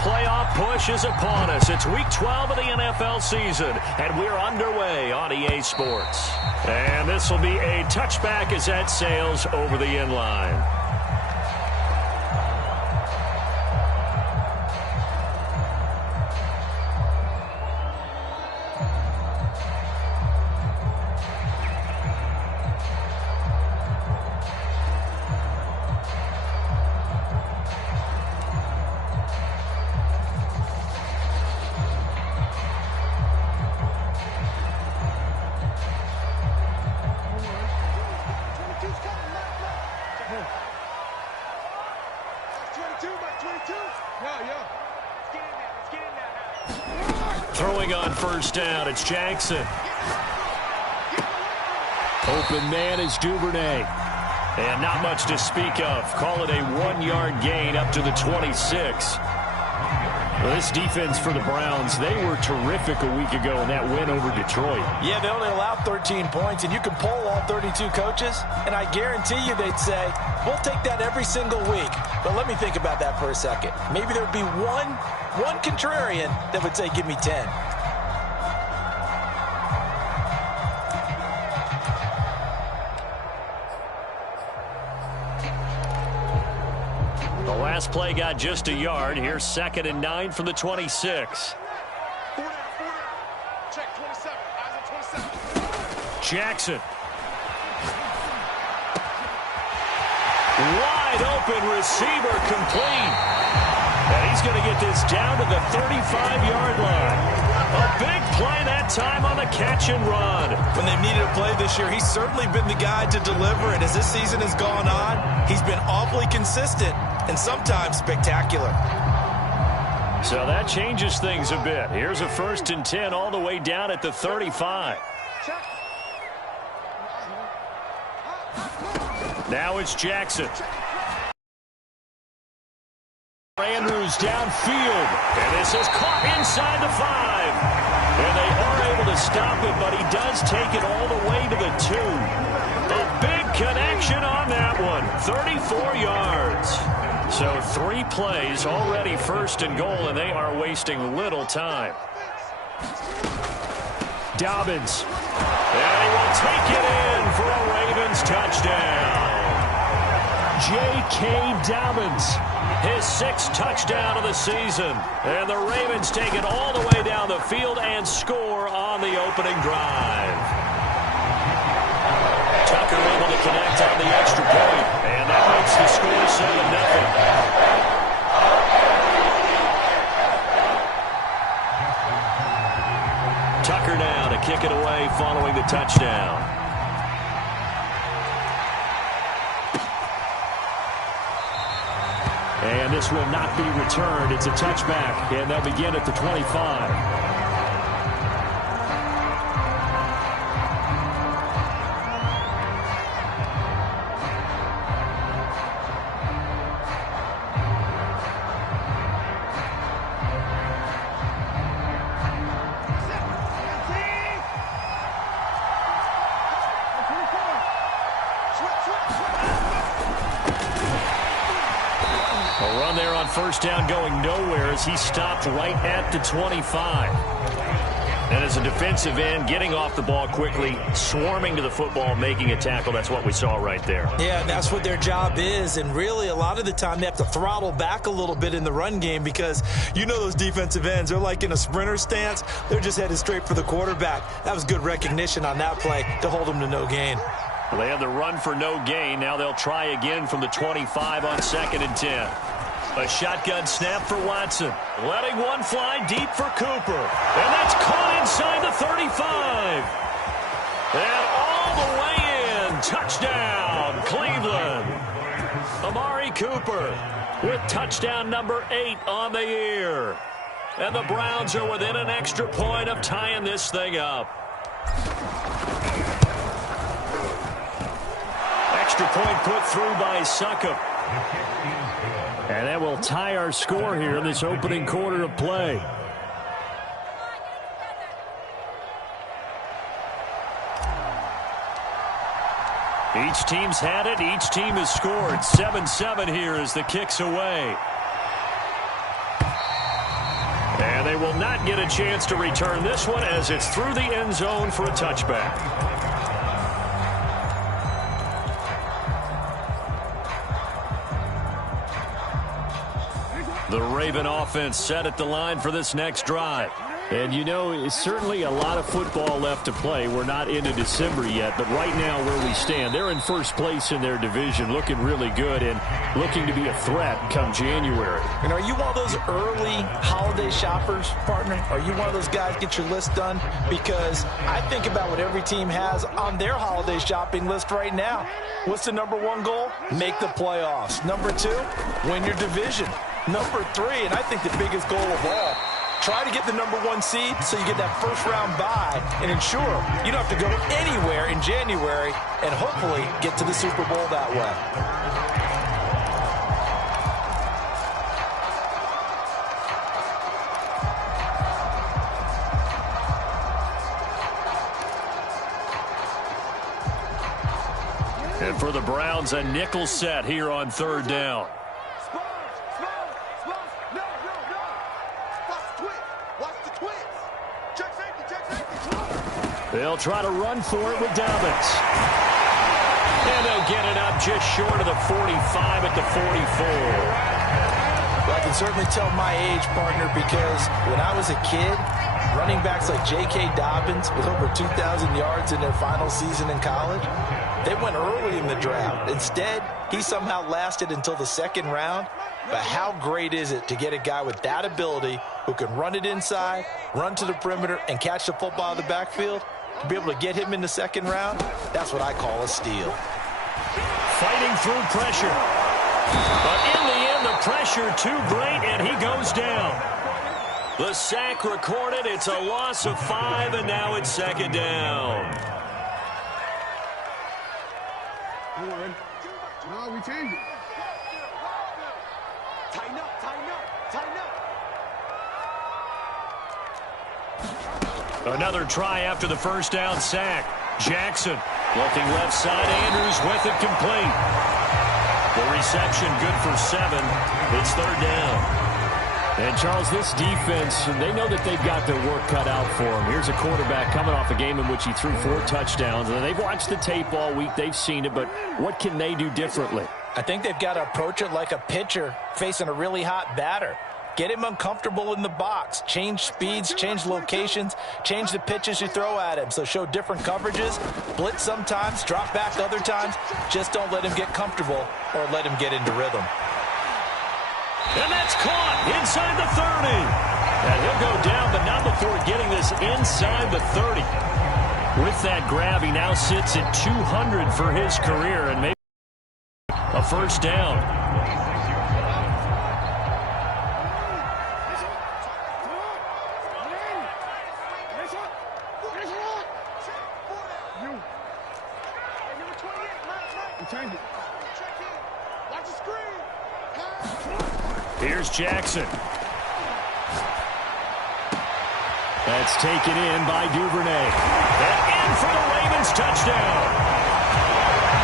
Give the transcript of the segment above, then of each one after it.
playoff push is upon us. It's Week 12 of the NFL season, and we're underway on EA Sports. And this will be a touchback as that sails over the end line. Throwing on first down, it's Jackson. Open man is Duvernay. And not much to speak of. Call it a 1-yard gain up to the 26. Well, this defense for the Browns, they were terrific a week ago in that win over Detroit. Yeah, they only allowed 13 points, and you can poll all 32 coaches, and I guarantee you they'd say, we'll take that every single week. But let me think about that for a second. Maybe there'd be one contrarian that would say, give me 10. The last play got just a yard. Here's 2nd and 9 from the 26. Jackson. Wide open receiver complete. And he's going to get this down to the 35-yard line. A big play that time on the catch and run. When they've needed a play this year, he's certainly been the guy to deliver. And as this season has gone on, he's been awfully consistent and sometimes spectacular. So that changes things a bit. Here's a 1st and 10 all the way down at the 35. Now it's Jackson. Andrews downfield. And this is caught inside the 5. And they are able to stop it, but he does take it all the way to the 2. A big connection on that one. 34 yards. So 3 plays, already 1st and goal, and they are wasting little time. Dobbins. And he will take it in for a Ravens touchdown. J.K. Dobbins, his 6th touchdown of the season. And the Ravens take it all the way down the field and score on the opening drive. Tucker able to connect on the extra point. And that makes the score 7-0. Tucker now to kick it away following the touchdown. And this will not be returned. It's a touchback, and they'll begin at the 25. First down going nowhere as he stopped right at the 25. And as a defensive end, getting off the ball quickly, swarming to the football, making a tackle, that's what we saw right there. Yeah, and that's what their job is. And really, a lot of the time, they have to throttle back a little bit in the run game because you know those defensive ends, they're like in a sprinter stance. They're just headed straight for the quarterback. That was good recognition on that play to hold them to no gain. Well, they had the run for no gain. Now they'll try again from the 25 on 2nd and 10. A shotgun snap for Watson. Letting one fly deep for Cooper. And that's caught inside the 35. And all the way in. Touchdown, Cleveland. Amari Cooper with touchdown number 8 on the year. And the Browns are within an extra point of tying this thing up. Extra point put through by Succop. And that will tie our score here in this opening quarter of play. Each team's had it. Each team has scored. 7-7 here as the kick's away. will not get a chance to return this one as it's through the end zone for a touchback. The Raven offense set at the line for this next drive. And, you know, it's certainly a lot of football left to play. We're not into December yet, but right now where we stand, they're in first place in their division, looking really good and looking to be a threat come January. And are you one of those early holiday shoppers, partner? Are you one of those guys get your list done? Because I think about what every team has on their holiday shopping list right now. What's the number one goal? Make the playoffs. Number two, win your division. Number three, and I think the biggest goal of all, try to get the number one seed so you get that first round bye and ensure you don't have to go anywhere in January and hopefully get to the Super Bowl that way. And for the Browns, a nickel set here on third down. They'll try to run for it with Dobbins. And they'll get it up just short of the 45 at the 44. Well, I can certainly tell my age, partner, because when I was a kid, running backs like J.K. Dobbins with over 2,000 yards in their final season in college, they went early in the draft. Instead, he somehow lasted until the second round. But how great is it to get a guy with that ability who can run it inside, run to the perimeter, and catch the football in the backfield? To be able to get him in the second round, that's what I call a steal. Fighting through pressure. But in the end, the pressure too great, and he goes down. The sack recorded. It's a loss of 5, and now it's second down. No, we changed it. Tighten up, tighten up, tighten up. Another try after the first down sack. Jackson looking left side. Andrews with it complete. The reception good for 7. It's third down. And, Charles, this defense, they know that they've got their work cut out for them. Here's a quarterback coming off a game in which he threw 4 touchdowns. And they've watched the tape all week. They've seen it. But what can they do differently? I think they've got to approach it like a pitcher facing a really hot batter. Get him uncomfortable in the box. Change speeds, change locations, change the pitches you throw at him. So show different coverages, blitz sometimes, drop back other times. Just don't let him get comfortable or let him get into rhythm. And that's caught inside the 30. And he'll go down, but not before getting this inside the 30. With that grab, he now sits at 200 for his career and maybe a first down. Here's Jackson. That's taken in by Duvernay. And in for the Ravens touchdown.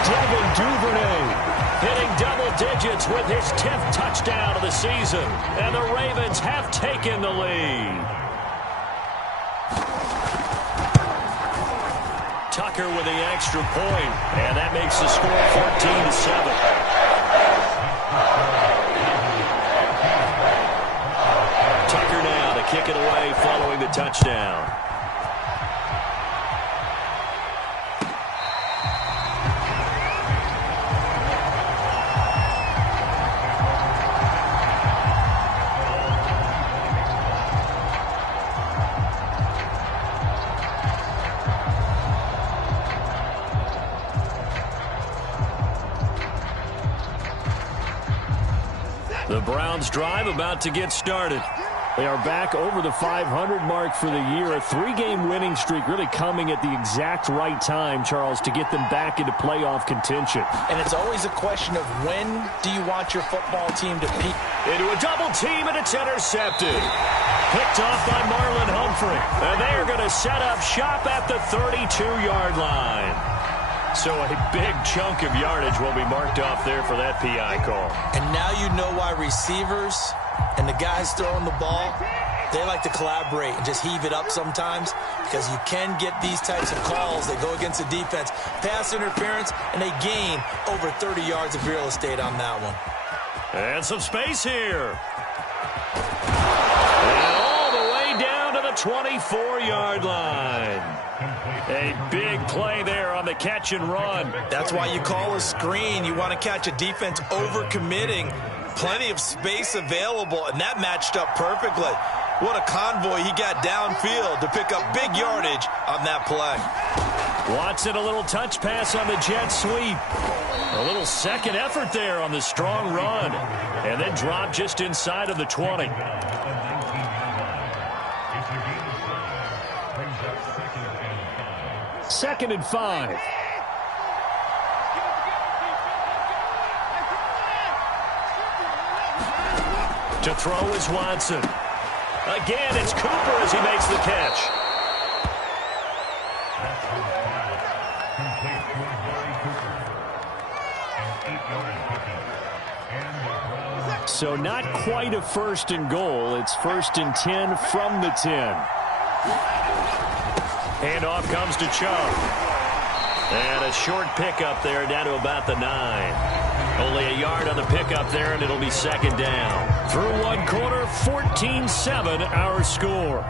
Devin Duvernay hitting double digits with his 10th touchdown of the season. And the Ravens have taken the lead. Tucker with the extra point. And that makes the score 14-7. Tucker now to kick it away following the touchdown. The Browns drive about to get started. They are back over the 500 mark for the year. A 3-game winning streak really coming at the exact right time, Charles, to get them back into playoff contention. And it's always a question of when do you want your football team to peak. Into a double team, and it's intercepted. Picked off by Marlon Humphrey. And they are going to set up shop at the 32-yard line. So a big chunk of yardage will be marked off there for that PI call. And now you know why receivers and the guys throwing the ball They like to collaborate and just heave it up sometimes because you can get these types of calls that go against the defense. Pass interference, and they gain over 30 yards of real estate on that one. And some space here. And all the way down to the 24-yard line. A big play there on the catch and run. That's why you call a screen. You want to catch a defense overcommitting. Plenty of space available, and that matched up perfectly. What a convoy he got downfield to pick up big yardage on that play. Watson, a little touch pass on the jet sweep. A little second effort there on the strong run. And then dropped just inside of the 20. Second and 5. To throw is Watson. Again, it's Cooper as he makes the catch. So not quite a first and goal. It's first and 10 from the 10. Handoff comes to Chubb. And a short pickup there down to about the 9. Only a yard on the pickup there, and it'll be second down. Through one quarter, 14-7 our score.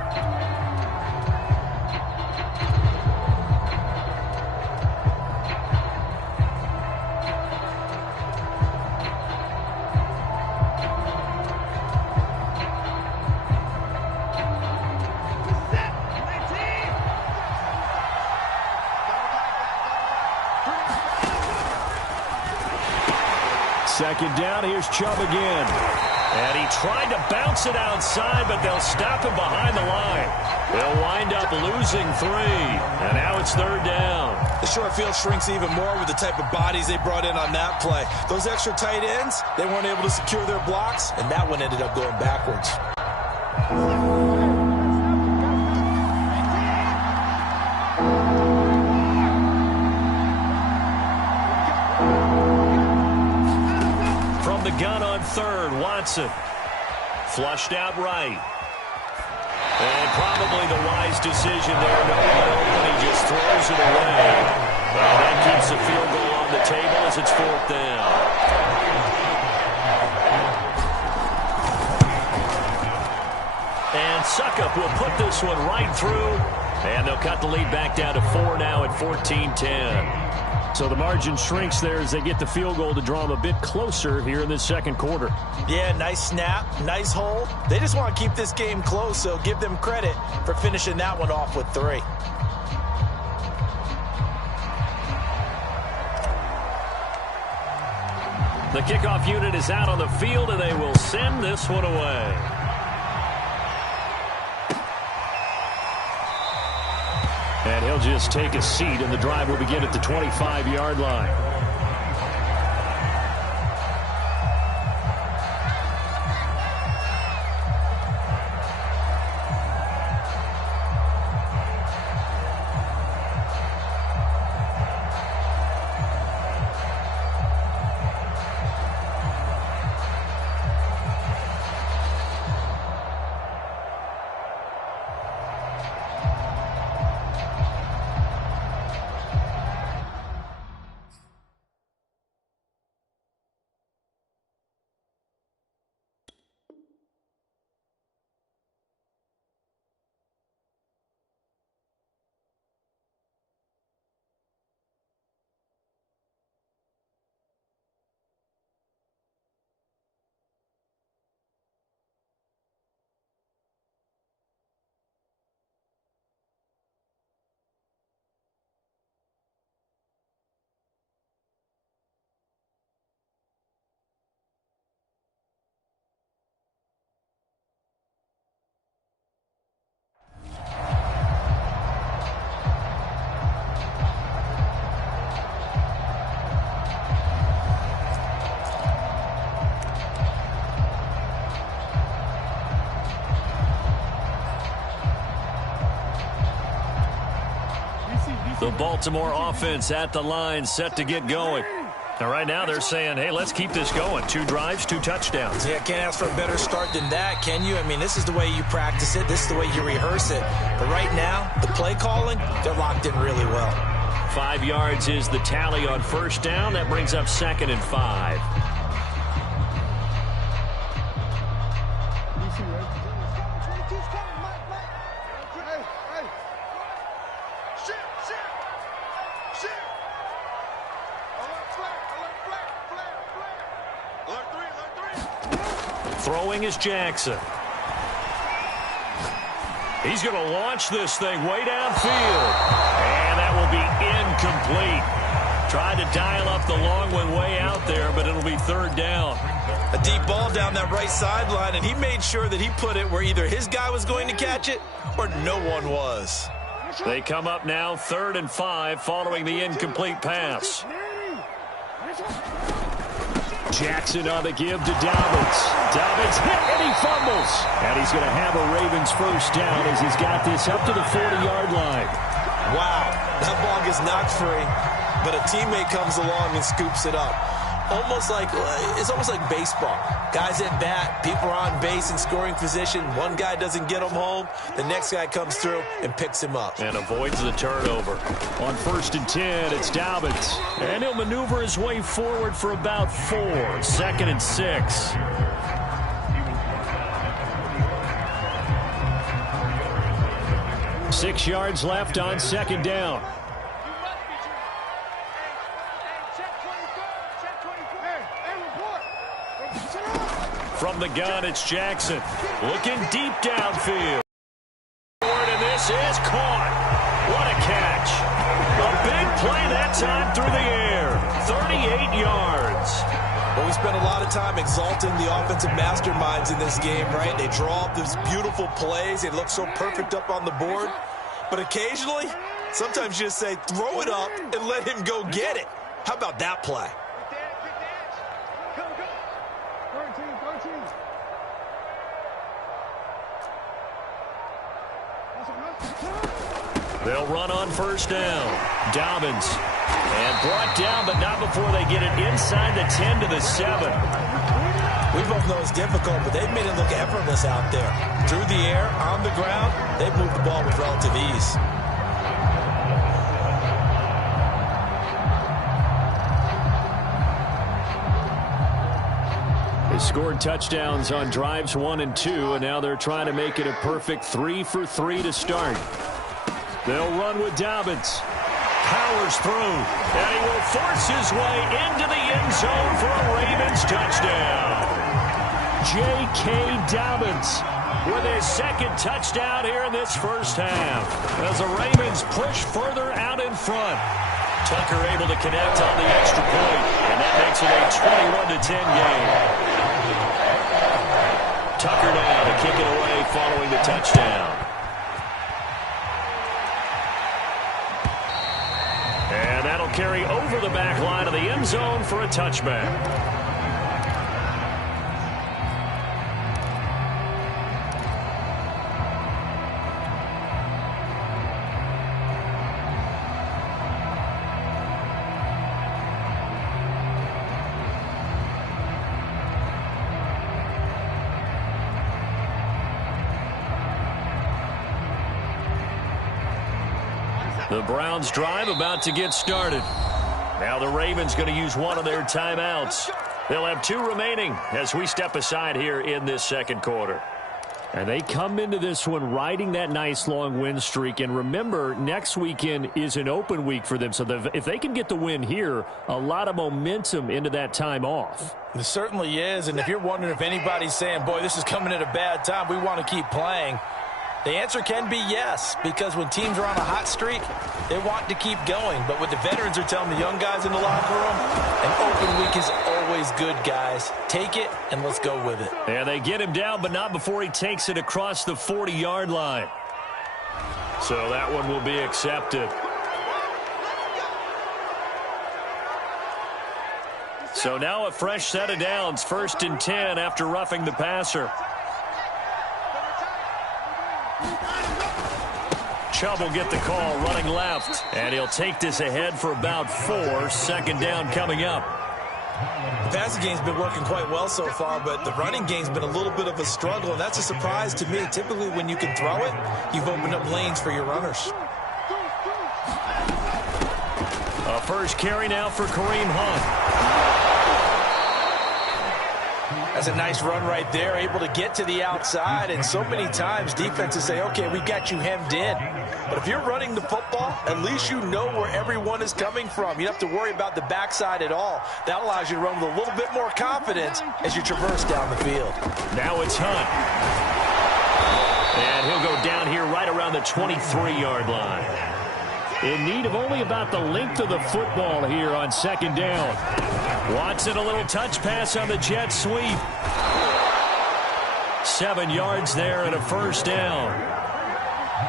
Second down, here's Chubb again. And he tried to bounce it outside, but they'll stop him behind the line. They'll wind up losing 3. And now it's third down. The short field shrinks even more with the type of bodies they brought in on that play. Those extra tight ends, they weren't able to secure their blocks, and that one ended up going backwards. The gun on third, Watson. Flushed out right. And probably the wise decision there. No one open, he just throws it away. And that keeps the field goal on the table as it's fourth down. And Suckup will put this one right through. And they'll cut the lead back down to 4 now at 14-10. So the margin shrinks there as they get the field goal to draw them a bit closer here in this second quarter. Yeah, nice snap, nice hold. They just want to keep this game close, so give them credit for finishing that one off with 3. The kickoff unit is out on the field, and they will send this one away. And he'll just take a seat, and the drive will begin at the 25-yard line. The Baltimore offense at the line, set to get going. Now, right now they're saying, hey, let's keep this going. 2 drives, 2 touchdowns. Yeah, can't ask for a better start than that, can you? I mean, this is the way you practice it. This is the way you rehearse it. But right now, the play calling, they're locked in really well. 5 yards is the tally on first down. That brings up 2nd and 5. Throwing is Jackson. He's going to launch this thing way downfield. And that will be incomplete. Tried to dial up the long one way out there, but it'll be 3rd down. A deep ball down that right sideline, and he made sure that he put it where either his guy was going to catch it or no one was. They come up now 3rd and 5 following the incomplete pass. Jackson on the give to Dobbins. Dobbins hit and he fumbles. And he's going to have a Ravens first down as he's got this up to the 40-yard line. Wow, that ball gets knocked free, but a teammate comes along and scoops it up. It's almost like baseball. Guys at bat, people are on base in scoring position. One guy doesn't get him home. The next guy comes through and picks him up. And avoids the turnover. On 1st and 10, it's Dobbins. And he'll maneuver his way forward for about 4. 2nd and 6. Six yards left on 2nd down. From the gun, it's Jackson. Looking deep downfield. And this is caught. What a catch. A big play that time through the air. 38 yards. Well, we spent a lot of time exalting the offensive masterminds in this game, right? They draw up these beautiful plays. They look so perfect up on the board. But occasionally, sometimes you just say, throw it up and let him go get it. How about that play? They'll run on first down. Dobbins. And brought down, but not before they get it inside the 10 to the 7. We both know it's difficult, but they've made it look effortless out there. Through the air, on the ground, they've moved the ball with relative ease. They scored touchdowns on drives 1 and 2, and now they're trying to make it a perfect 3 for 3 to start. They'll run with Dobbins. Powers through, and he will force his way into the end zone for a Ravens touchdown. J.K. Dobbins with his 2nd touchdown here in this first half as the Ravens push further out in front. Tucker able to connect on the extra point, and that makes it a 21-10 game. Tucker now to kick it away following the touchdown. And that'll carry over the back line of the end zone for a touchback. The Browns drive about to get started. Now the Ravens going to use one of their timeouts. They'll have 2 remaining as we step aside here in this 2nd quarter. And they come into this one riding that nice long win streak. And remember, next weekend is an open week for them. So if they can get the win here, a lot of momentum into that time off. It certainly is. And if you're wondering if anybody's saying, boy, this is coming at a bad time, we want to keep playing, the answer can be yes, because when teams are on a hot streak, they want to keep going. But what the veterans are telling the young guys in the locker room, an open week is always good, guys. Take it, and let's go with it. And they get him down, but not before he takes it across the 40-yard line. So that one will be accepted. So now a fresh set of downs, 1st and 10 after roughing the passer. Chubb will get the call running left, and he'll take this ahead for about 4. 2nd down coming up. The passing game's been working quite well so far, but the running game's been a little bit of a struggle, and that's a surprise to me. Typically, when you can throw it, you've opened up lanes for your runners. A first carry now for Kareem Hunt. That's a nice run right there, able to get to the outside, and so many times defenses say, okay, we got you hemmed in. But if you're running the football, at least you know where everyone is coming from. You don't have to worry about the backside at all. That allows you to run with a little bit more confidence as you traverse down the field. Now it's Hunt. And he'll go down here right around the 23-yard line. In need of only about the length of the football here on second down. Watson, a little touch pass on the jet sweep. 7 yards there and a first down.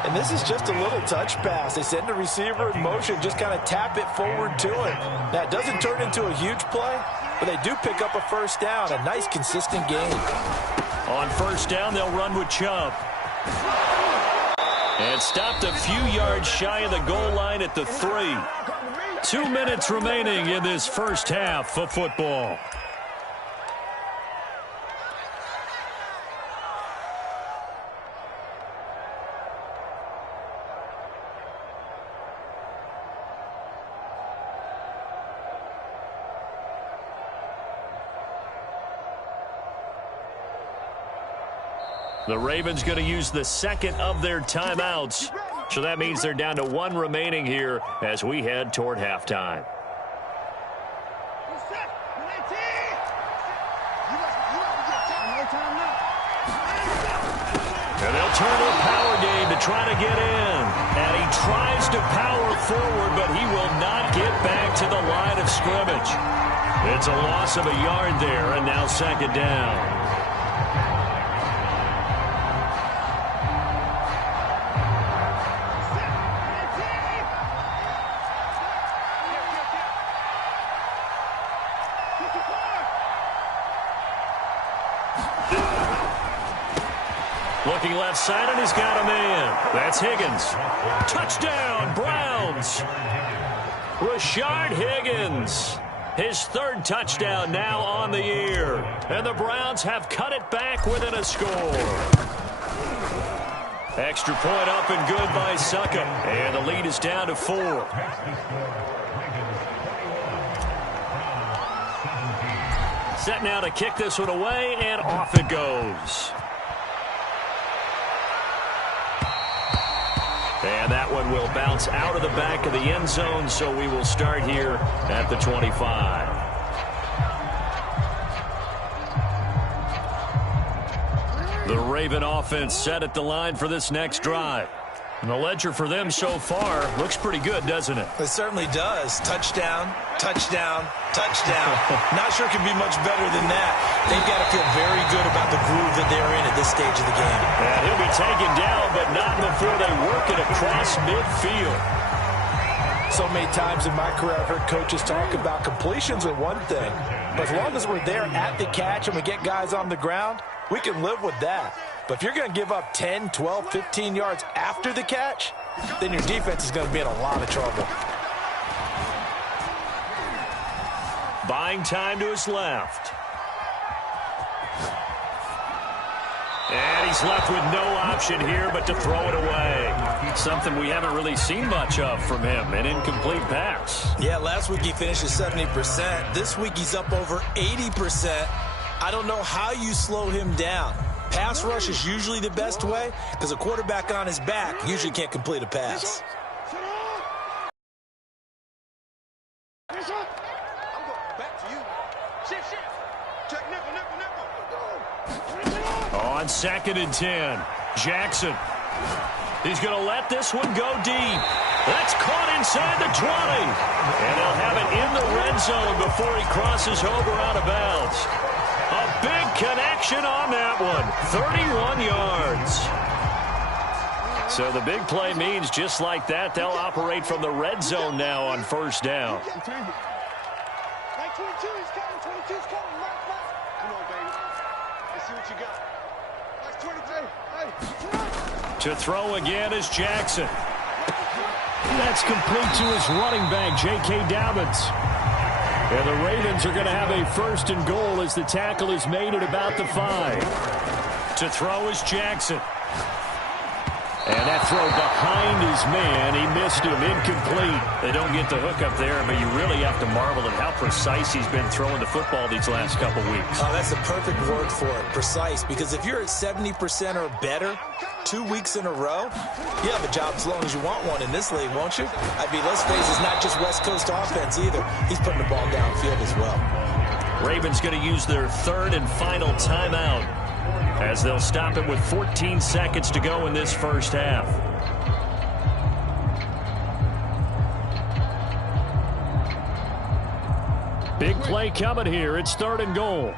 And this is just a little touch pass. They send the receiver in motion, just kind of tap it forward to him. Now, it doesn't turn into a huge play, but they do pick up a first down, a nice, consistent gain. On first down, they'll run with Chubb. And stopped a few yards shy of the goal line at the 3. 2 minutes remaining in this first half of football. The Ravens going to use the second of their timeouts. So that means they're down to 1 remaining here as we head toward halftime. And they'll turn to a power game to try to get in. And he tries to power forward, but he will not get back to the line of scrimmage. It's a loss of a yard there, and now second down. Looking left side, and he's got a man. That's Higgins. Touchdown, Browns. Rashard Higgins. His 3rd touchdown now on the year. And the Browns have cut it back within a score. Extra point up and good by Succop. And the lead is down to 4. Set now to kick this one away, and off it goes. And that one will bounce out of the back of the end zone, so we will start here at the 25. The Raven offense set at the line for this next drive. And the ledger for them so far looks pretty good, doesn't it? It certainly does. Touchdown, touchdown, touchdown. Not sure it can be much better than that. They've got to feel very good about the groove that they're in at this stage of the game. And he'll be taken down, but not before they work it across midfield. So many times in my career, I've heard coaches talk about completions are one thing. But as long as we're there at the catch and we get guys on the ground, we can live with that. But if you're going to give up 10, 12, 15 yards after the catch, then your defense is going to be in a lot of trouble. Buying time to his left. And he's left with no option here but to throw it away. Something we haven't really seen much of from him, an incomplete pass. Yeah, last week he finished at 70%. This week he's up over 80%. I don't know how you slow him down. Pass rush is usually the best way because a quarterback on his back usually can't complete a pass. On 2nd and 10, Jackson. He's going to let this one go deep. That's caught inside the 20. And they'll have it in the red zone before he crosses over out of bounds. A big connection on that one. 31 yards. So the big play means just like that, they'll operate from the red zone now on first down. Like 22, he's coming. 22's coming. Come on, baby. Let's see what you got. Like 23. Hey. To throw again is Jackson. That's complete to his running back, J.K. Dobbins. And the Ravens are going to have a 1st and goal as the tackle is made at about the 5. To throw is Jackson. And that throw behind his man, he missed him, incomplete. They don't get the hook up there, but you really have to marvel at how precise he's been throwing the football these last couple weeks. Oh, that's the perfect word for it, precise, because if you're at 70% or better 2 weeks in a row, you have a job as long as you want one in this league, won't you? I mean, let's face it, it's not just West Coast offense either. He's putting the ball downfield as well. Ravens going to use their 3rd and final timeout, as they'll stop it with 14 seconds to go in this first half. Big play coming here. It's 3rd and goal.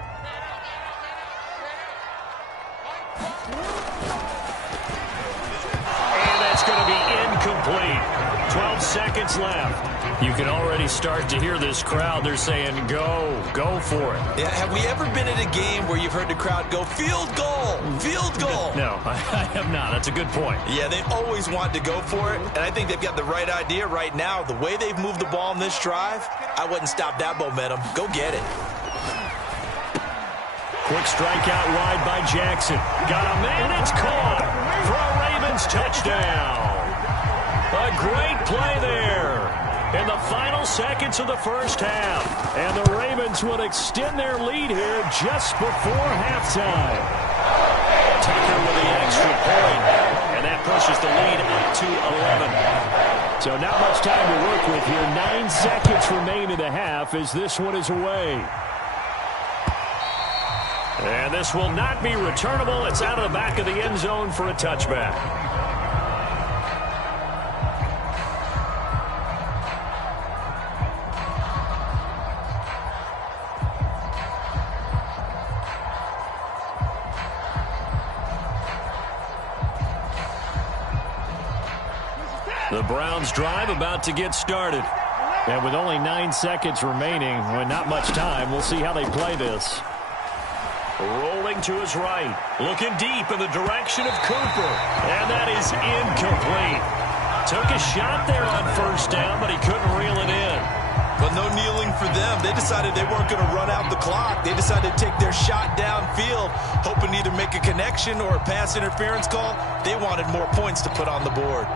And that's going to be incomplete. 12 seconds left. You can already start to hear this crowd. They're saying, go for it. Yeah, have we ever been at a game where you've heard the crowd go, field goal, field goal? No, I have not. That's a good point. Yeah, they always want to go for it, and I think they've got the right idea right now. The way they've moved the ball in this drive, I wouldn't stop that momentum. Go get it. Quick strike out wide by Jackson. Got a man, it's caught. For a Ravens touchdown. A great play there in the final seconds of the first half. And the Ravens would extend their lead here just before halftime. Tucker with the extra point, and that pushes the lead up to 11. So not much time to work with here. 9 seconds remain in the half as this one is away. And this will not be returnable. It's out of the back of the end zone for a touchback. The Browns drive about to get started. And with only 9 seconds remaining, with not much time, we'll see how they play this. Rolling to his right. Looking deep in the direction of Cooper. And that is incomplete. Took a shot there on 1st down, but he couldn't reel it in. But no kneeling for them. They decided they weren't going to run out the clock. They decided to take their shot downfield, hoping to either make a connection or a pass interference call. They wanted more points to put on the board.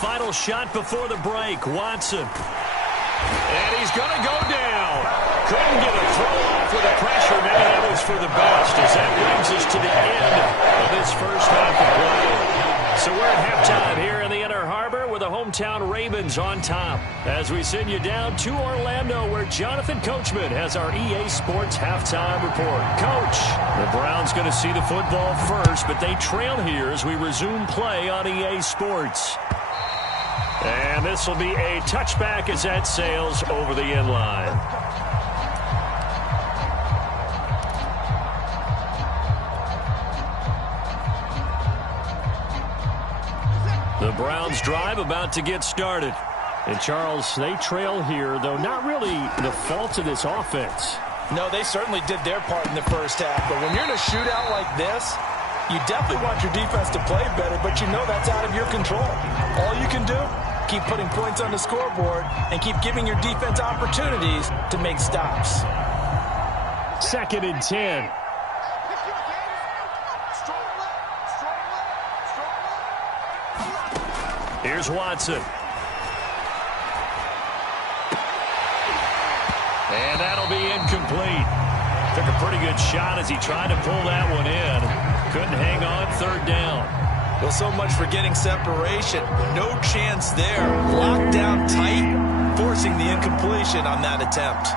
Final shot before the break. Watson. And he's going to go down. Couldn't get a throw off with the pressure. Maybe that was for the best, as that brings us to the end of this first half of play. So we're at halftime here in the Inner Harbor with the hometown Ravens on top, as we send you down to Orlando, where Jonathan Coachman has our EA Sports halftime report. Coach, the Browns going to see the football first, but they trail here as we resume play on EA Sports. And this will be a touchback as that sails over the end line. The Browns drive about to get started. And Charles, they trail here, though not really the fault of this offense. No, they certainly did their part in the first half. But when you're in a shootout like this, you definitely want your defense to play better, but you know that's out of your control. All you can do, keep putting points on the scoreboard and keep giving your defense opportunities to make stops. 2nd and 10. Here's Watson. And that'll be incomplete. Took a pretty good shot as he tried to pull that one in. Couldn't hang on 3rd down. Well, so much for getting separation. No chance there. Locked down tight, forcing the incompletion on that attempt.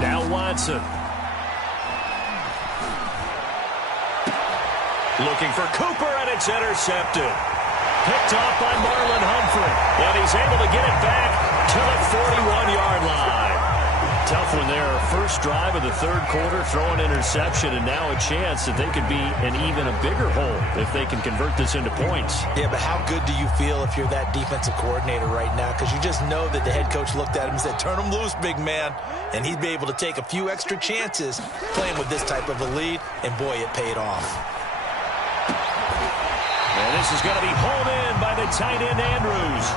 Now Watson. Looking for Cooper, and it's intercepted. Picked off by Marlon Humphrey. And he's able to get it back to the 41-yard line. tough one there. First drive of the third quarter, throw an interception, and now a chance that they could be in even a bigger hole if they can convert this into points. Yeah, but how good do you feel if you're that defensive coordinator right now? Because you just know that the head coach looked at him and said, turn him loose, big man. And he'd be able to take a few extra chances playing with this type of a lead, and boy, it paid off. And this is going to be hauled in by the tight end, Andrews.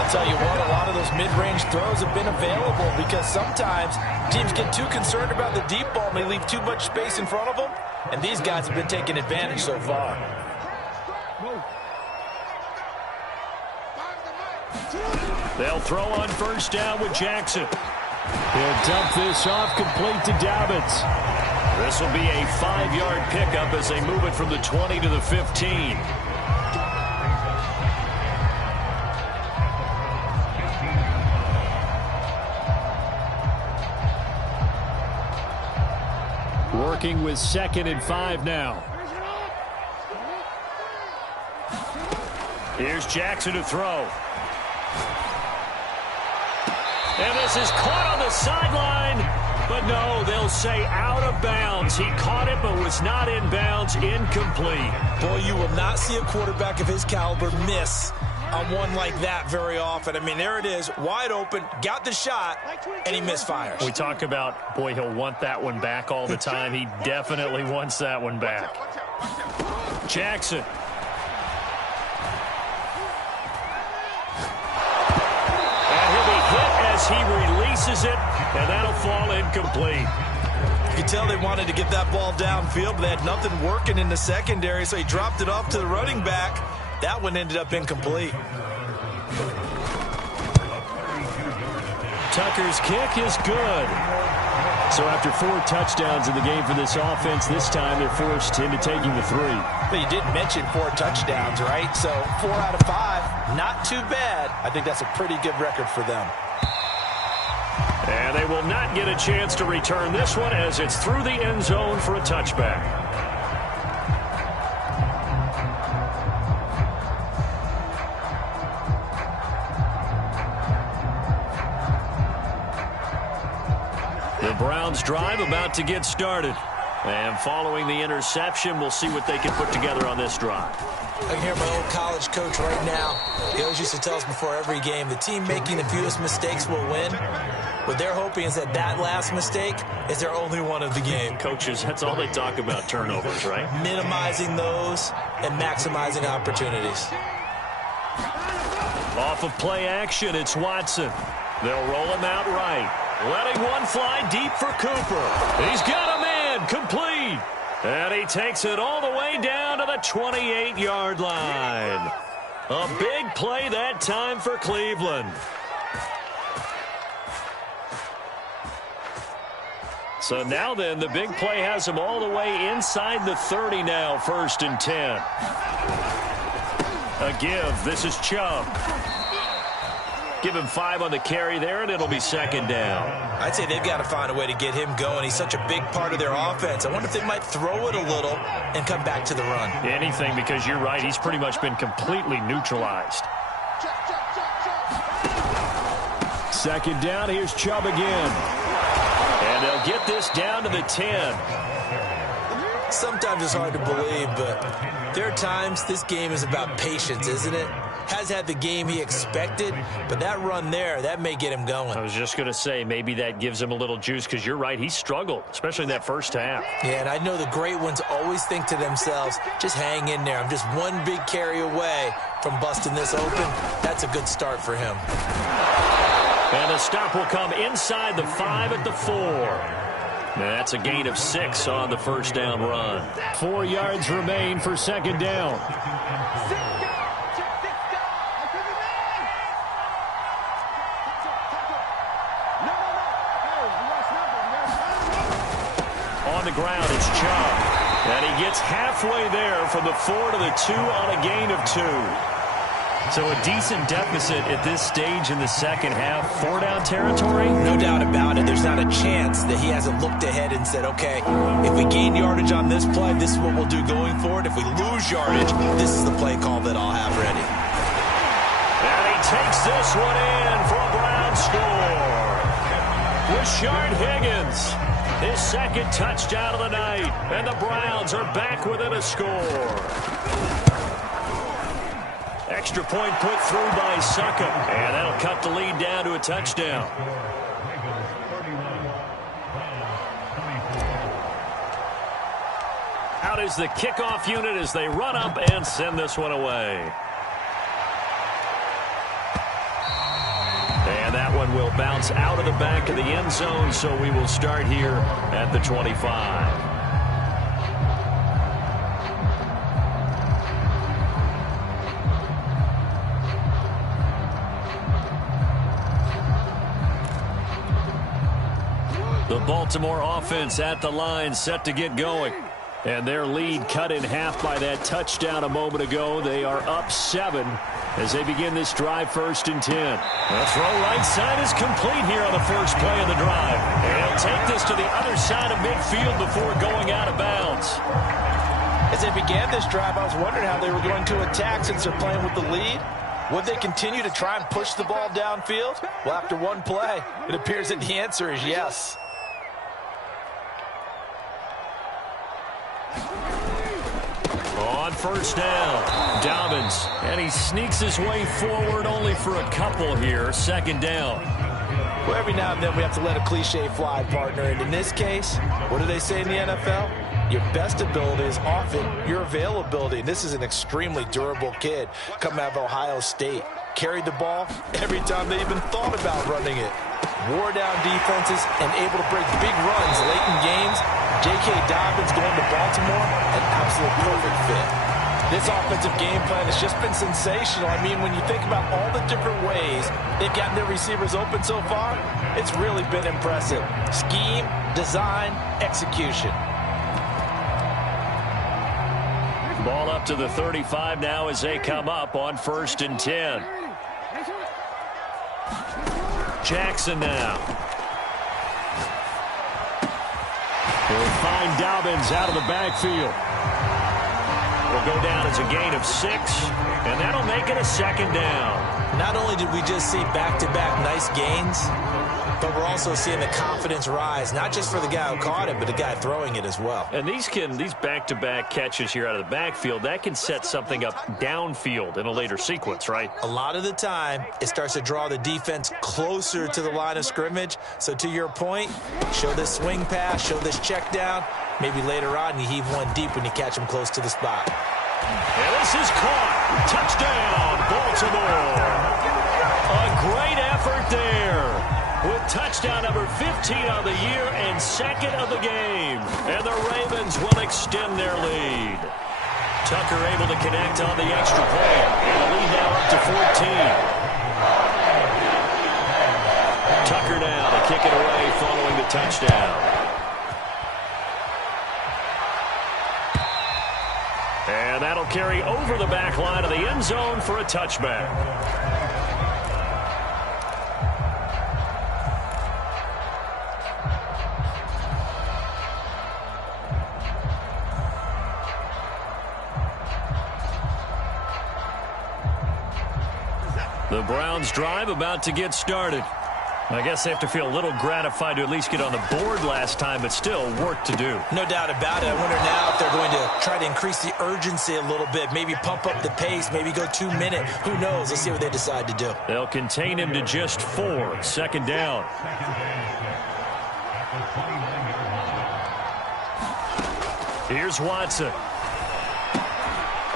I'll tell you what, a lot of those mid-range throws have been available because sometimes teams get too concerned about the deep ball and they leave too much space in front of them, and these guys have been taking advantage so far. They'll throw on first down with Jackson. He'll dump this off complete to Dobbins. This will be a 5-yard pickup as they move it from the 20 to the 15. Working with 2nd and 5 now. Here's Jackson to throw. And this is caught on the sideline. But no, they'll say out of bounds. He caught it but was not in bounds. Incomplete. Boy, you will not see a quarterback of his caliber miss on one like that very often. I mean, there it is, wide open, got the shot, and he misfires. We talk about, boy, he'll want that one back all the time. He definitely wants that one back. Jackson. And he'll be hit as he releases it, and that'll fall incomplete. You could tell they wanted to get that ball downfield, but they had nothing working in the secondary, so he dropped it off to the running back. That one ended up incomplete. Tucker's kick is good. So after 4 touchdowns in the game for this offense, this time they're forced into taking the 3. But you did mention 4 touchdowns, right? So 4 out of 5, not too bad. I think that's a pretty good record for them. And they will not get a chance to return this one as it's through the end zone for a touchback. The Browns drive about to get started. And following the interception, we'll see what they can put together on this drive. I can hear my old college coach right now. He always used to tell us before every game, the team making the fewest mistakes will win. What they're hoping is that that last mistake is their only one of the game. Coaches, that's all they talk about, turnovers, right? Minimizing those and maximizing opportunities. Off of play action, it's Watson. They'll roll him out right. Letting one fly deep for Cooper. He's got a man, complete. And he takes it all the way down to the 28-yard line. A big play that time for Cleveland. So now then, the big play has him all the way inside the 30 now, 1st and 10. A give. This is Chubb. Give him 5 on the carry there, and it'll be 2nd down. I'd say they've got to find a way to get him going. He's such a big part of their offense. I wonder if they might throw it a little and come back to the run. Anything, because you're right. He's pretty much been completely neutralized. 2nd down. Here's Chubb again. And they'll get this down to the 10. Sometimes it's hard to believe, but there are times this game is about patience, isn't it? Has had the game he expected, but that run there, that may get him going. I was just going to say, maybe that gives him a little juice, because you're right, he struggled, especially in that first half. Yeah, and I know the great ones always think to themselves, just hang in there. I'm just one big carry away from busting this open. That's a good start for him. And the stop will come inside the 5 at the 4. And that's a gain of 6 on the first down run. 4 yards remain for 2nd down. On the ground, it's Chubb. And he gets halfway there from the 4 to the 2 on a gain of 2. So a decent deficit at this stage in the second half. 4-down territory? No doubt about it. There's not a chance that he hasn't looked ahead and said, okay, if we gain yardage on this play, this is what we'll do going forward. If we lose yardage, this is the play call that I'll have ready. And he takes this one in for a Brown score. Rashard Higgins, his second touchdown of the night, and the Browns are back within a score. Extra point put through by Succop, and that'll cut the lead down to a touchdown. Out is the kickoff unit as they run up and send this one away. And that one will bounce out of the back of the end zone, so we will start here at the 25. The Baltimore offense at the line, set to get going. And their lead cut in half by that touchdown a moment ago. They are up 7 as they begin this drive, 1st and 10. The throw right side is complete here on the first play of the drive. And he'll take this to the other side of midfield before going out of bounds. As they began this drive, I was wondering how they were going to attack since they're playing with the lead. Would they continue to try and push the ball downfield? Well, after one play, it appears that the answer is yes. On first down, Dobbins, and he sneaks his way forward only for a couple here, 2nd down. Well, every now and then we have to let a cliche fly, partner, and in this case, what do they say in the NFL? Your best ability is often your availability. This is an extremely durable kid coming out of Ohio State. Carried the ball every time they even thought about running it. Wore down defenses and able to break big runs late in games. J.K. Dobbins going to Baltimore, an absolute perfect fit. This offensive game plan has just been sensational. I mean, when you think about all the different ways they've gotten their receivers open so far, it's really been impressive. Scheme, design, execution. Ball up to the 35 now as they come up on 1st and 10. Jackson now. He'll find Dobbins out of the backfield. Will go down as a gain of 6, and that'll make it a 2nd down. Not only did we just see back-to-back nice gains, but we're also seeing the confidence rise, not just for the guy who caught it, but the guy throwing it as well. And these back-to-back catches here out of the backfield, that can set something up downfield in a later sequence, right? A lot of the time, it starts to draw the defense closer to the line of scrimmage. So to your point, show this swing pass, show this check down. Maybe later on you heave one deep when you catch him close to the spot. And this is caught. Touchdown, Baltimore. A great effort there, with touchdown number 15 of the year and 2nd of the game. And the Ravens will extend their lead. Tucker able to connect on the extra point. And the lead now up to 14. Tucker now to kick it away following the touchdown. And that'll carry over the back line of the end zone for a touchback. The Browns drive about to get started. I guess they have to feel a little gratified to at least get on the board last time, but still work to do. No doubt about it. I wonder now if they're going to try to increase the urgency a little bit, maybe pump up the pace, maybe go 2 minutes. Who knows? Let's see what they decide to do. They'll contain him to just 4. 2nd down. Here's Watson.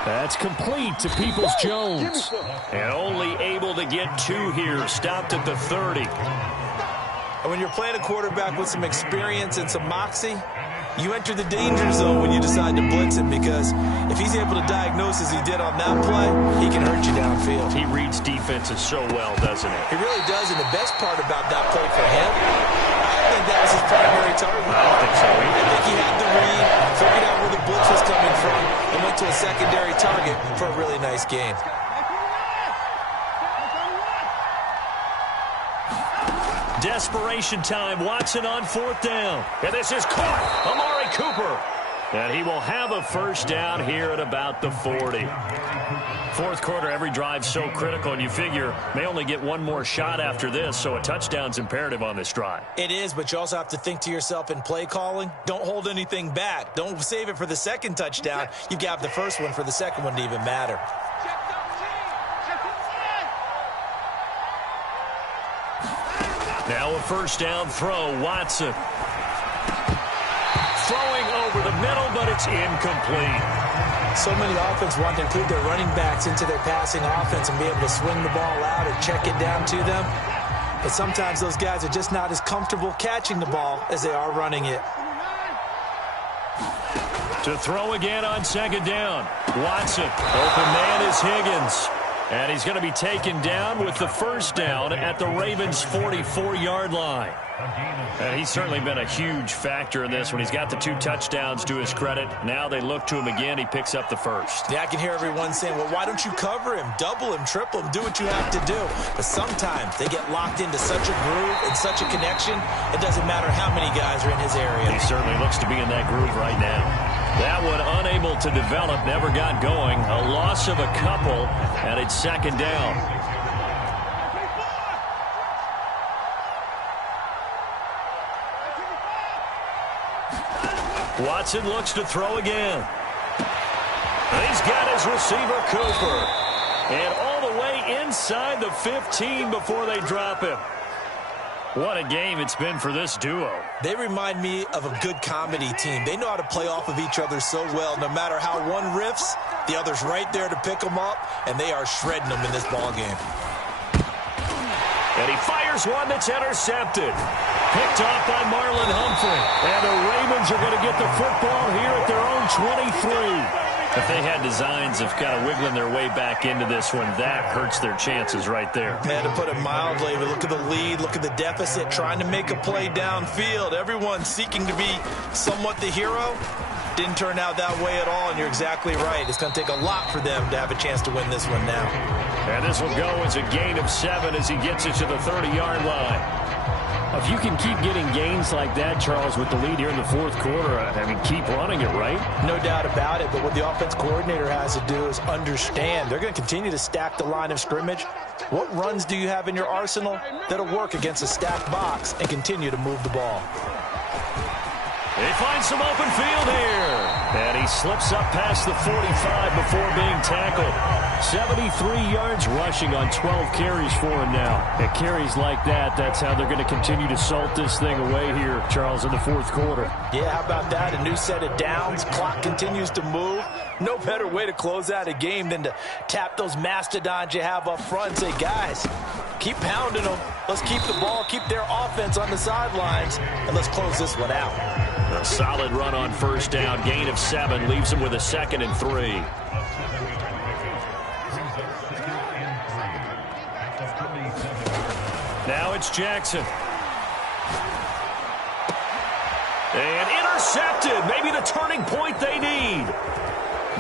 That's complete to Peoples-Jones. And only able to get 2 here. Stopped at the 30. And when you're playing a quarterback with some experience and some moxie, you enter the danger zone when you decide to blitz him, because if he's able to diagnose as he did on that play, he can hurt you downfield. He reads defenses so well, doesn't he? He really does, and the best part about that play for him, I think that was his primary target. I don't think so either. I think he had the read, figured out where the blitz was coming from, and went to a secondary target for a really nice game. Desperation time. Watson on 4th down. And this is caught. Amari Cooper. And he will have a 1st down here at about the 40. Fourth quarter, every drive so critical, and you figure may only get one more shot after this, so a touchdown's imperative on this drive. It is, but you also have to think to yourself in play calling, don't hold anything back. Don't save it for the second touchdown. You got the first one for the second one to even matter. Now a first down throw, Watson. Throwing over the middle, but it's incomplete. So many offense want to include their running backs into their passing offense and be able to swing the ball out or check it down to them. But sometimes those guys are just not as comfortable catching the ball as they are running it. To throw again on second down. Watson. Open man is Higgins. And he's going to be taken down with the first down at the Ravens' 44-yard line. And he's certainly been a huge factor in this when he's got the 2 touchdowns to his credit. Now they look to him again. He picks up the first. Yeah, I can hear everyone saying, well, why don't you cover him, double him, triple him, do what you have to do. But sometimes they get locked into such a groove and such a connection, it doesn't matter how many guys are in his area. He certainly looks to be in that groove right now. That one unable to develop, never got going. A loss of a couple, and it's second down. Watson looks to throw again. He's got his receiver, Cooper. And all the way inside the 15 before they drop him. What a game it's been for this duo. They remind me of a good comedy team. They know how to play off of each other so well. No matter how one riffs, the other's right there to pick them up, and they are shredding them in this ball game. And he fires one that's intercepted. Picked off by Marlon Humphrey. And the Ravens are going to get the football here at their own 23. If they had designs of kind of wiggling their way back into this one, that hurts their chances right there. Man, to put it mildly, but look at the lead, look at the deficit, trying to make a play downfield. Everyone seeking to be somewhat the hero. Didn't turn out that way at all, and you're exactly right. It's going to take a lot for them to have a chance to win this one now. And this will go as a gain of 7 as he gets it to the 30-yard line. If you can keep getting gains like that, Charles, with the lead here in the fourth quarter, I mean, keep running it, right? No doubt about it, but what the offense coordinator has to do is understand. They're going to continue to stack the line of scrimmage. What runs do you have in your arsenal that'll work against a stacked box and continue to move the ball? He finds some open field here. And he slips up past the 45 before being tackled. 73 yards rushing on 12 carries for him now. At carries like that, that's how they're going to continue to salt this thing away here, Charles, in the fourth quarter. Yeah, how about that? A new set of downs. Clock continues to move. No better way to close out a game than to tap those mastodons you have up front and say, guys, keep pounding them. Let's keep the ball, keep their offense on the sidelines, and let's close this one out. A solid run on first down. Gain of 7 leaves him with a 2nd and 3. Now it's Jackson. And intercepted. Maybe the turning point they need.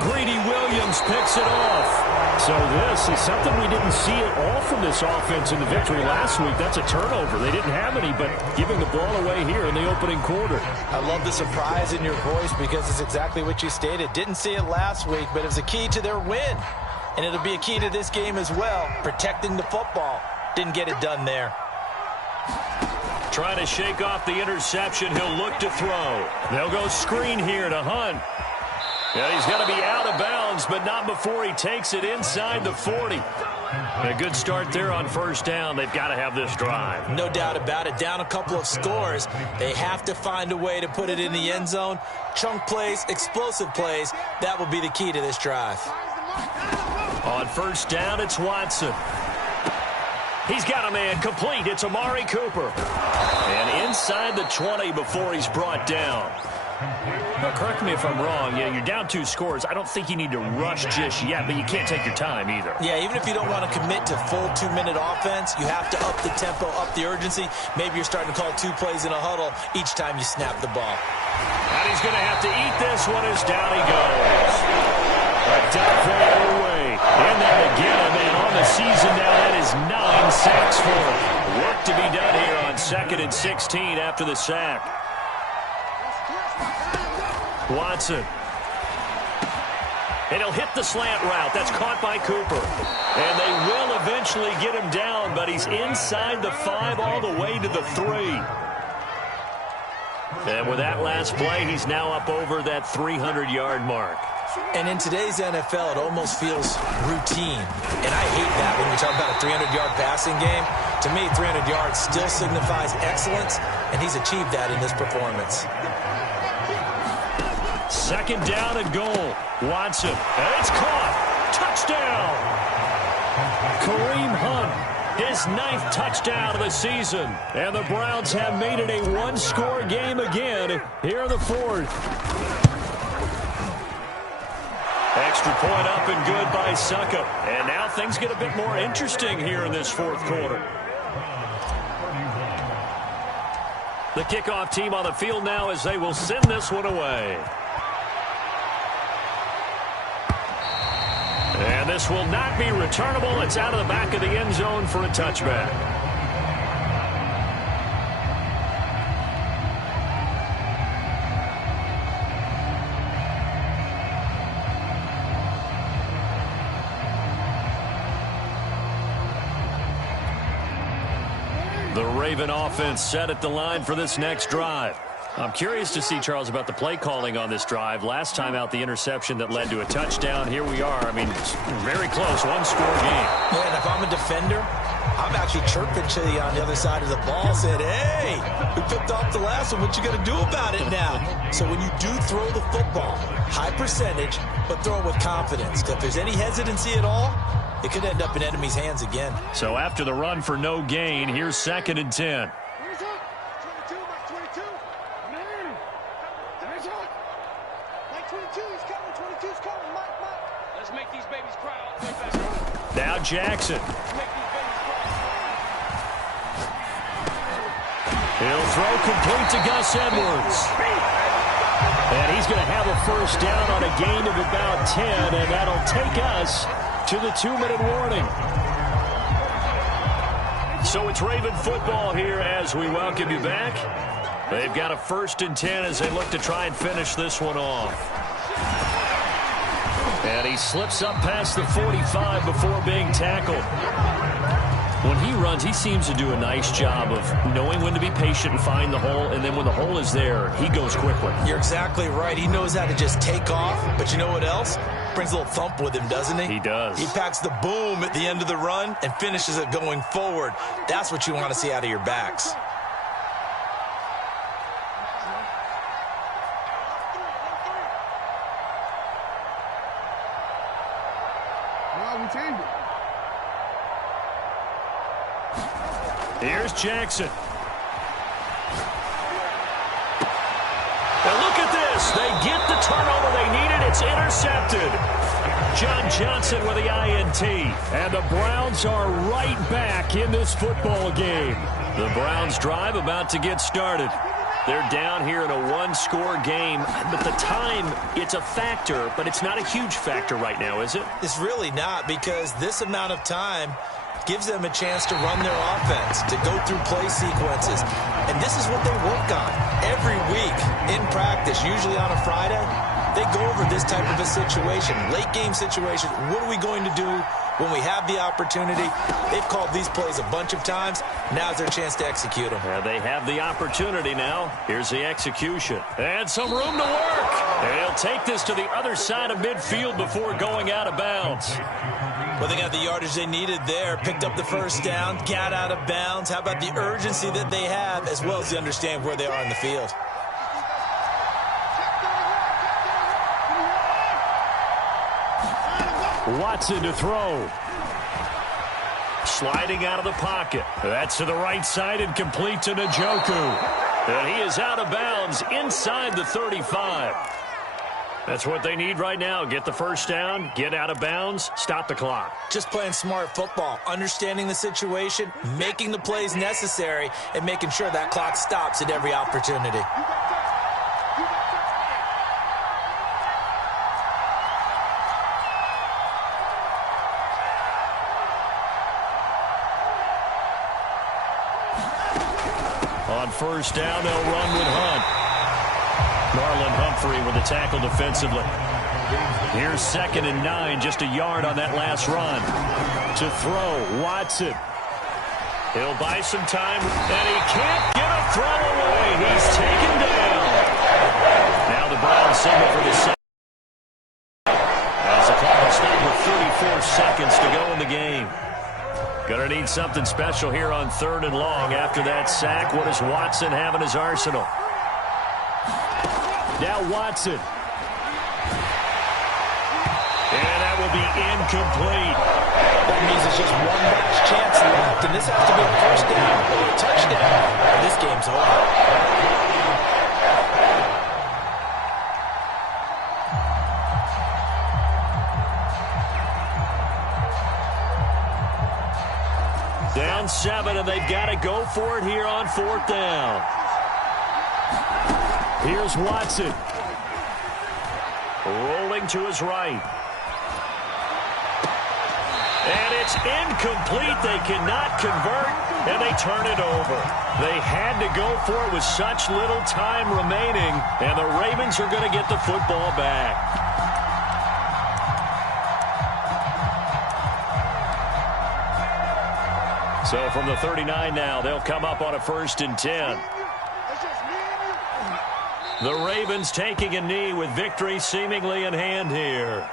Greedy Williams picks it off. So this is something we didn't see at all from this offense in the victory last week. That's a turnover. They didn't have any, but giving the ball away here in the opening quarter. I love the surprise in your voice because it's exactly what you stated. Didn't see it last week, but it was a key to their win. And it'll be a key to this game as well, protecting the football. Didn't get it done there. Trying to shake off the interception. He'll look to throw. They'll go screen here to Hunt. Yeah, he's going to be out of bounds, but not before he takes it inside the 40. A good start there on first down. They've got to have this drive. No doubt about it. Down a couple of scores. They have to find a way to put it in the end zone. Chunk plays, explosive plays. That will be the key to this drive. On first down, it's Watson. He's got a man complete. It's Amari Cooper. And inside the 20 before he's brought down. Now, correct me if I'm wrong. Yeah, you're down 2 scores. I don't think you need to rush just yet, but you can't take your time either. Yeah, even if you don't want to commit to full 2-minute offense, you have to up the tempo, up the urgency. Maybe you're starting to call 2 plays in a huddle each time you snap the ball. And he's going to have to eat this one as down he goes. A dot play away. And that again, man, on the season now, that is 9 sacks for him. Work to be done here on 2nd and 16 after the sack. Watson. And he'll hit the slant route. That's caught by Cooper. And they will eventually get him down, but he's inside the 5 all the way to the 3. And with that last play, he's now up over that 300-yard mark. And in today's NFL, it almost feels routine. And I hate that when we talk about a 300-yard passing game. To me, 300 yards still signifies excellence, and he's achieved that in this performance. Second down and goal. Watson. And it's caught. Touchdown. Kareem Hunt. His 9th touchdown of the season. And the Browns have made it a one-score game again here in the 4th. Extra point up and good by Suckup. And now things get a bit more interesting here in this 4th quarter. The kickoff team on the field now as they will send this one away. And this will not be returnable. It's out of the back of the end zone for a touchback. The Raven offense set at the line for this next drive. I'm curious to see, Charles, about the play calling on this drive. Last time out, the interception that led to a touchdown. Here we are. I mean, it's very close, one-score game. Yeah, and if I'm a defender, I'm actually chirping to you on the other side of the ball, saying, hey, we picked off the last one. What you going to do about it now? So when you do throw the football, high percentage, but throw it with confidence. Because if there's any hesitancy at all, it could end up in enemy's hands again. So after the run for no gain, here's 2nd and 10. Now Jackson. He'll throw complete to Gus Edwards. And he's going to have a first down on a gain of about 10, and that'll take us to the 2-minute warning. So it's Raven football here as we welcome you back. They've got a 1st and 10 as they look to try and finish this one off. And he slips up past the 45 before being tackled. When he runs, he seems to do a nice job of knowing when to be patient and find the hole, and then when the hole is there, he goes quickly. You're exactly right. He knows how to just take off, but you know what else? Brings a little thump with him, doesn't he? He does. He packs the boom at the end of the run and finishes it going forward. That's what you want to see out of your backs. Here's Jackson. Now look at this. They get the turnover they needed. It's intercepted. John Johnson with the INT. And the Browns are right back in this football game. The Browns drive about to get started. They're down here in a one-score game, but the time, it's a factor, but it's not a huge factor right now, is it? It's really not, because this amount of time gives them a chance to run their offense, to go through play sequences. And this is what they work on every week in practice, usually on a Friday. They go over this type of a situation, late game situation. What are we going to do when we have the opportunity? They've called these plays a bunch of times. Now's their chance to execute them. They have the opportunity now. Here's the execution. And some room to work. And he'll take this to the other side of midfield before going out of bounds. Well, they got the yardage they needed there, picked up the first down, got out of bounds. How about the urgency that they have, as well as they understand where they are in the field? Watson to throw. Sliding out of the pocket. That's to the right side and complete to Njoku. And he is out of bounds inside the 35. That's what they need right now. Get the first down, get out of bounds, stop the clock. Just playing smart football, understanding the situation, making the plays necessary, and making sure that clock stops at every opportunity. On first down, they'll run with Hunt. Marlon Humphrey with the tackle defensively. Here's 2nd and 9, just a yard on that last run. To throw, Watson. He'll buy some time, and he can't get a throw away. He's taken down. Now the Browns signal for the second. As the clock will stop with 34 seconds to go in the game. Gonna need something special here on 3rd and long. After that sack, what does Watson have in his arsenal? Now Watson. And that will be incomplete. That means there's just one last chance left, and this has to be a first down or a touchdown. This game's over. Down 7, and they've got to go for it here on 4th down. Here's Watson. Rolling to his right. And it's incomplete. They cannot convert, and they turn it over. They had to go for it with such little time remaining, and the Ravens are going to get the football back. So from the 39 now, they'll come up on a 1st and 10. The Ravens taking a knee with victory seemingly in hand here.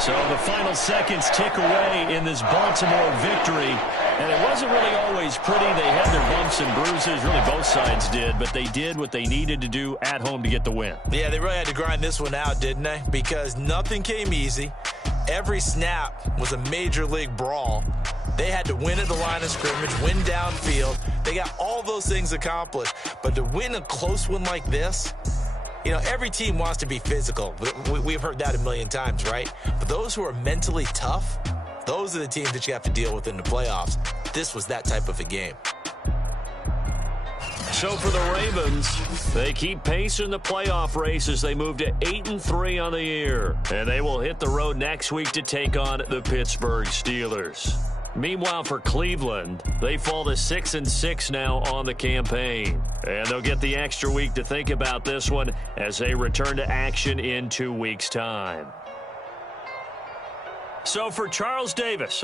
So the final seconds tick away in this Baltimore victory. And it wasn't really always pretty. They had their bumps and bruises. Really, both sides did. But they did what they needed to do at home to get the win. Yeah, they really had to grind this one out, didn't they? Because nothing came easy. Every snap was a major league brawl. They had to win at the line of scrimmage, win downfield. They got all those things accomplished. But to win a close one like this, you know, every team wants to be physical. We've heard that a million times, right? But those who are mentally tough, those are the teams that you have to deal with in the playoffs. This was that type of a game. So for the Ravens, they keep pace in the playoff race as they move to 8-3 on the year. And they will hit the road next week to take on the Pittsburgh Steelers. Meanwhile, for Cleveland, they fall to 6-6 now on the campaign. And they'll get the extra week to think about this one as they return to action in 2 weeks' time. So for Charles Davis.